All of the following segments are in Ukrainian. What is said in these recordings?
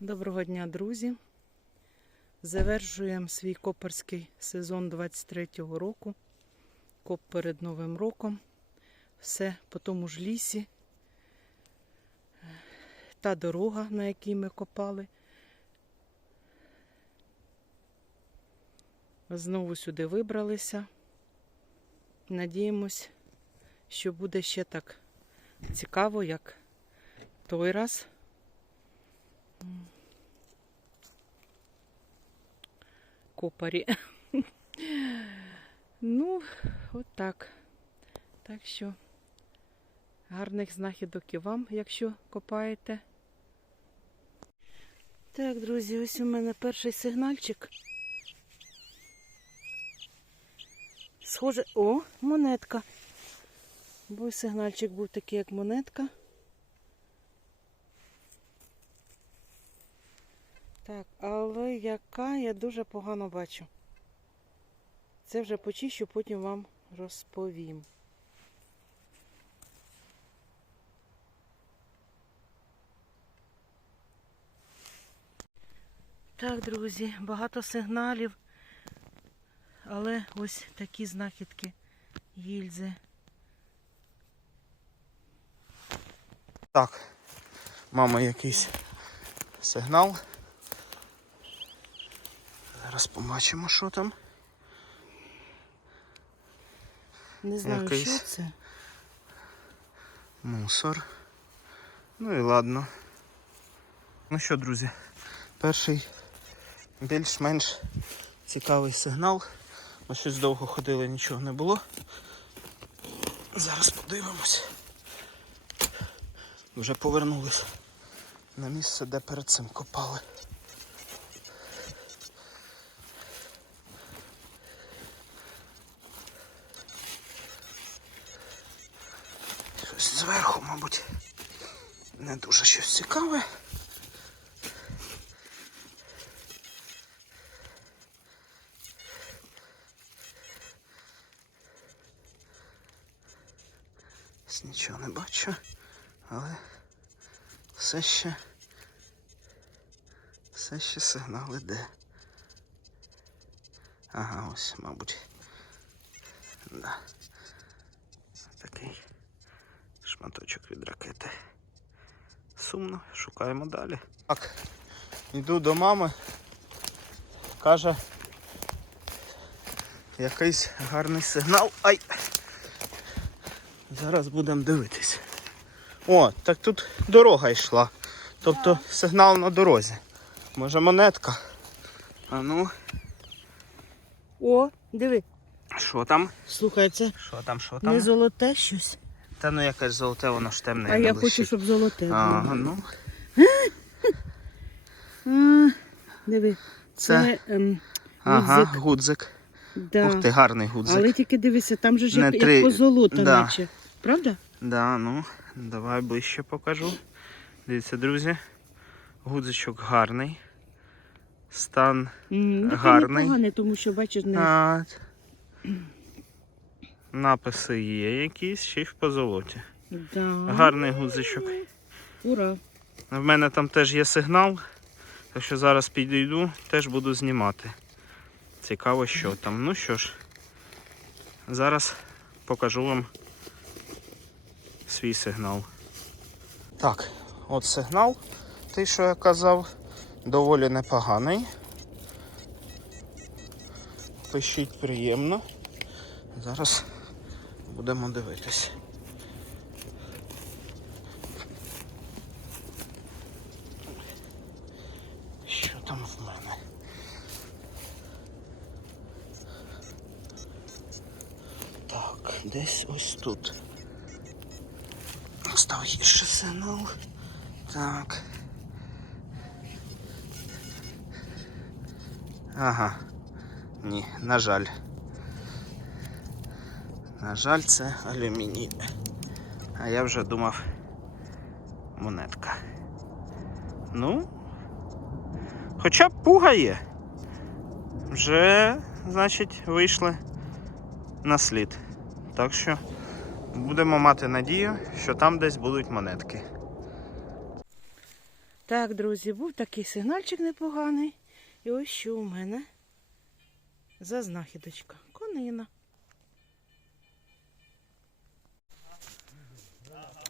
Доброго дня, друзі. Завершуємо свій копарський сезон 23-го року. Коп перед Новим роком. Все по тому ж лісі. Та дорога, на якій ми копали. Знову сюди вибралися. Надіємось, що буде ще так цікаво, як той раз. Копарі. Ну, от так. Так що гарних знахідок і вам, якщо копаєте. Так, друзі, ось у мене перший сигнальчик. Схоже, о, монетка. Бо сигнальчик був такий, як монетка. Так, але яка я дуже погано бачу. Це вже почищу, потім вам розповім. Так, друзі, багато сигналів, але ось такі знахідки гільзи. Так, мама якийсь сигнал. Зараз побачимо, що там. Не знаю, Якийсь. що це. Мусор. Ну і ладно. Ну що, друзі, перший більш-менш цікавий сигнал. Ми щось довго ходили, нічого не було. Зараз подивимось. Вже повернулись на місце, де перед цим копали. Щось зверху, мабуть, не дуже щось цікаве. Нічого не бачу, але все ще все ще сигнал іде. Ага, ось, мабуть. Да. Такий шматочок від ракети. Сумно, шукаємо далі. Так, йду до мами. Каже, якийсь гарний сигнал. Ай! Зараз будемо дивитись. О, так тут дорога йшла. Тобто сигнал на дорозі. Може монетка. А ну, О, диви. що там? Слухай, це Що там, що не золоте щось. Та ну якесь золоте, воно ж темне. А я хочу, щоб золоте. Ага, ну. А, диви. Це, ем, ага, гудзик. гудзик. Да. Ух ти, гарний гудзик. Але тільки дивися, там же ж як, три- як позолота, да. наче. Правда? Да, ну, давай ближче покажу. Дивіться, друзі. Гудзичок гарний. Стан таке Гарний. непогане, тому що бачиш, не А, Написи є якісь, ще й в позолоті. да. Гарний гудзичок. Ура. В мене там теж є сигнал, так що зараз підійду, теж буду знімати. Цікаво, що там. Ну що ж, зараз покажу вам свій сигнал. Так, от сигнал, той, що я казав, доволі непоганий. Пишіть приємно. Зараз будемо дивитись. Що там в мене? Так, десь ось тут. Став гірше сигнал. Так. Ага. Ні, на жаль. На жаль, це алюміній. А я вже думав монетка. Ну, Хоча пуга є. Вже, значить, вийшли на слід. Так що будемо мати надію, що там десь будуть монетки. Так, друзі, був такий сигнальчик непоганий. І ось що у мене за знахідочка. Конина.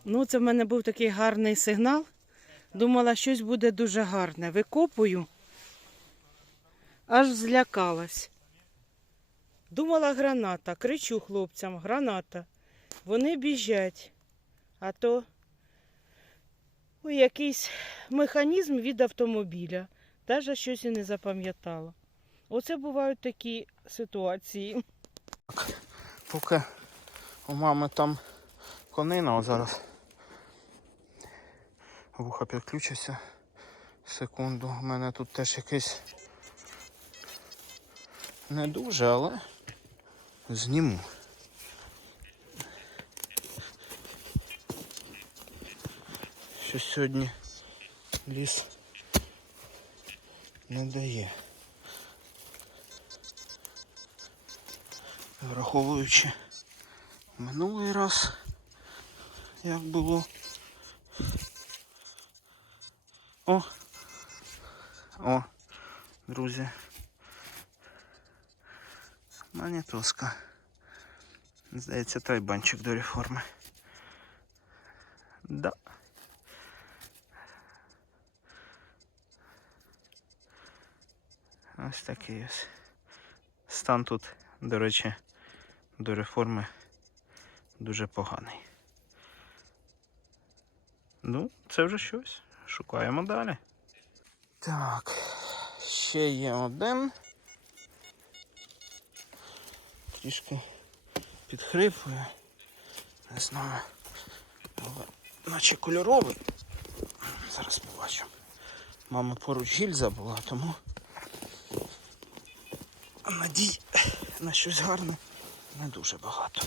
Ну, це в мене був такий гарний сигнал. Думала, щось буде дуже гарне. Викопую, аж злякалась. Думала граната. Кричу хлопцям, граната. Вони біжать. А то ой, якийсь механізм від автомобіля. Даже щось і не запам'ятала. Оце бувають такі ситуації. Поки у мами там конина, зараз вуха підключиться. Секунду. У мене тут теж якийсь не дуже, але зніму. Що сьогодні ліс не дає. Враховуючи минулий раз, як було. О! О, друзі. Монетоска. Здається, той банчик до реформи. Да. Ось такий ось. Стан тут, до речі, до реформи дуже поганий. Ну, це вже щось. Шукаємо далі. Так, ще є один. Трішки підхрипує. Не знаю. Але наче кольоровий. Зараз побачимо. Мама поруч гільза була, тому надій на щось гарне не дуже багато.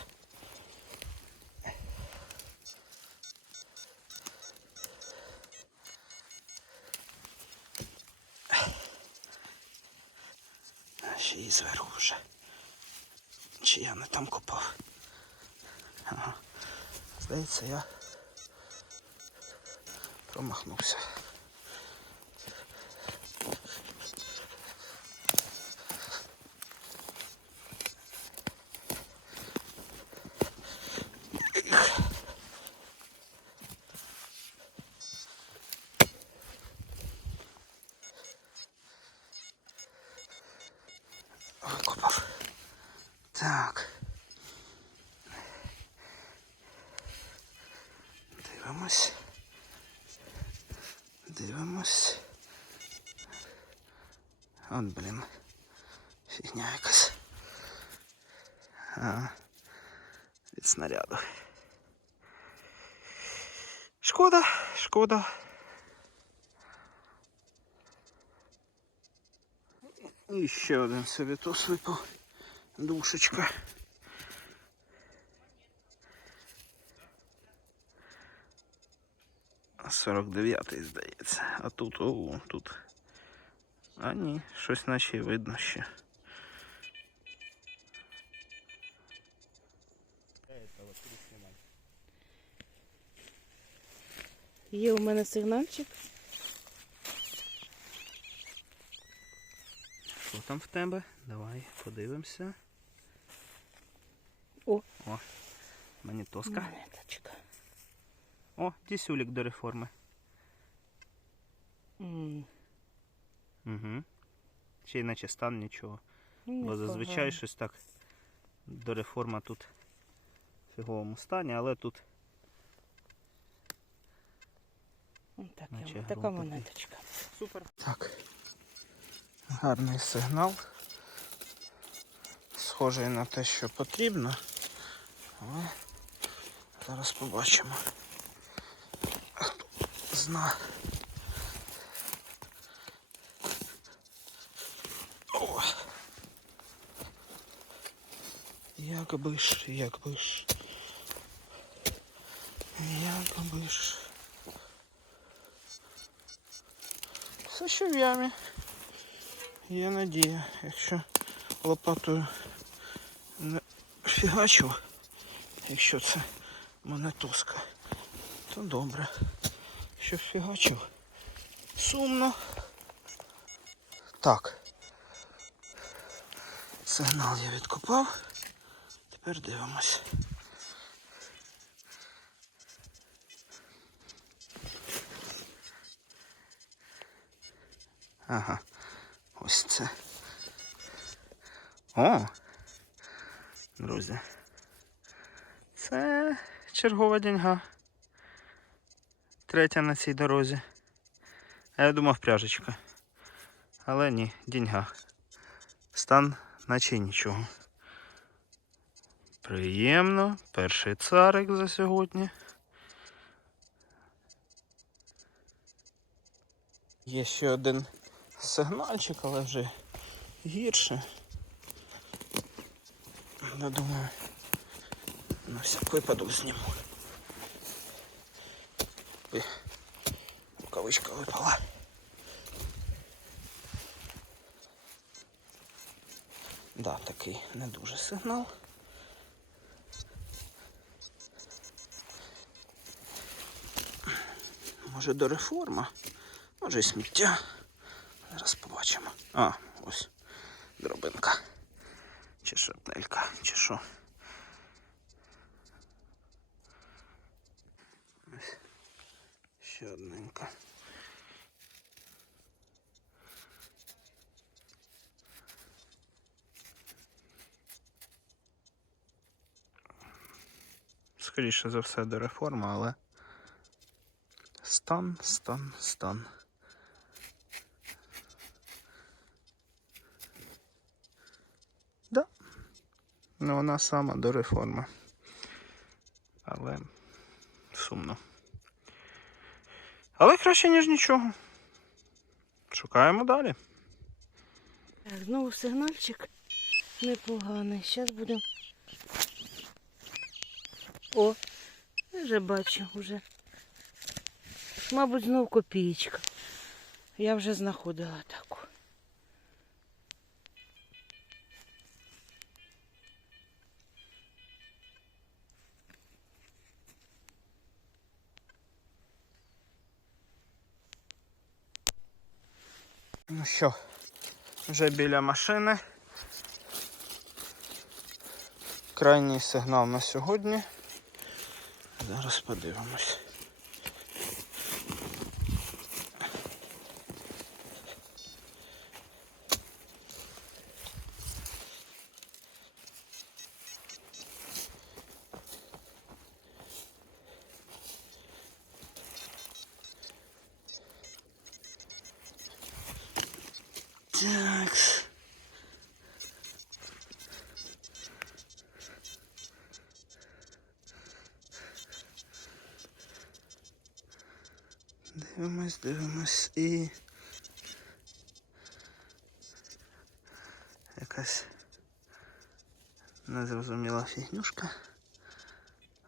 А ще і зверху вже. Чи я не там копав? Ага. Здається, я промахнувся. Дивимось. От, блін. Фігня якась. А, від снаряду. Шкода, шкода. І ще один совітос випав. Душечка. Сорок дев'ятий, здається. А тут, о, тут. А ні, щось наче видно ще. Є у мене сигнальчик. Що там в тебе? Давай подивимося. О. О, мені тоска. Монеточка. О, дісюлік до реформи. М, Угу. Ще й наче стан нічого. ну, Бо зазвичай щось так до реформа тут в фіговому стані, але тут Ось таке, наче така монеточка. супер. Так. Гарний сигнал. Схожий на те, що потрібно. Але зараз побачимо. Зна. О. Як би ж, як би ж. Як би ж. Все що в ямі. Є надія, якщо лопатою не фігачив, якщо це монетоска, то добре. Що фігачив, Сумно. Так. Сигнал я відкопав. Тепер дивимось. Ага. Ось це. О! Друзі. Це чергова деньга. Третя на цій дорозі. А я думав пряжечка. Але ні, деньга. Стан наче нічого. Приємно. Перший царик за сьогодні. Є ще один сигнальчик, але вже гірше. Я думаю, на всяк випадок зніму. Ой, Рукавичка випала. Да, такий не дуже сигнал. Може до реформа, може і сміття. Зараз побачимо. А, ось дробинка. Чи шапнелька, чи що. Ще одненька. Скоріше за все до реформи, але стан, стан, стан. Да. Ну, вона сама до реформи. Але сумно. Але краще, ніж нічого. Шукаємо далі. Так, знову сигнальчик непоганий. Зараз будемо. О, я вже бачу, вже. Мабуть, знов копієчка. Я вже знаходила таку. Ну що, вже біля машини. Крайній сигнал на сьогодні. Зараз подивимось. Дивимось, дивимось і. Якась незрозуміла фігнюшка.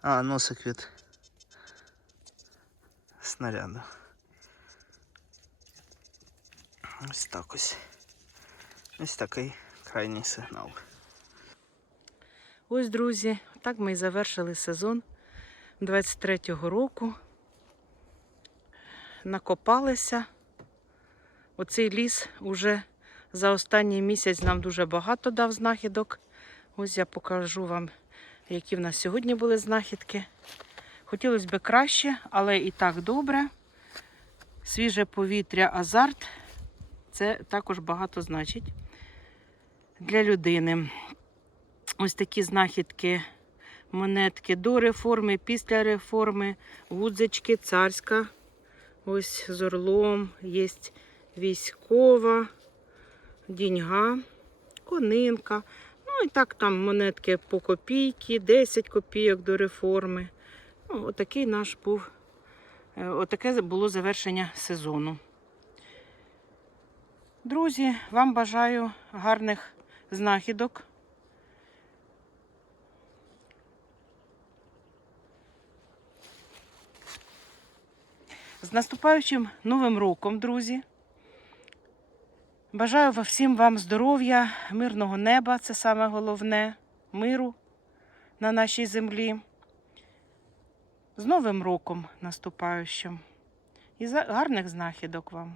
А, носик від снаряду. Ось так ось. Ось такий крайній сигнал. Ось, друзі, так ми і завершили сезон 23-го року. Накопалися. Оцей ліс уже за останній місяць нам дуже багато дав знахідок. Ось я покажу вам, які в нас сьогодні були знахідки. Хотілося б краще, але і так добре. Свіже повітря, азарт. Це також багато значить для людини. Ось такі знахідки, монетки до реформи, після реформи, гудзички, царська. Ось з орлом, є військова, діньга, конинка. Ну і так там монетки по копійки, 10 копійок до реформи. Ну, отакий наш був, е, отаке було завершення сезону. Друзі, вам бажаю гарних знахідок. З наступаючим новим роком, друзі. Бажаю всім вам здоров'я, мирного неба, це саме головне, миру на нашій землі. З Новим роком наступаючим. І гарних знахідок вам.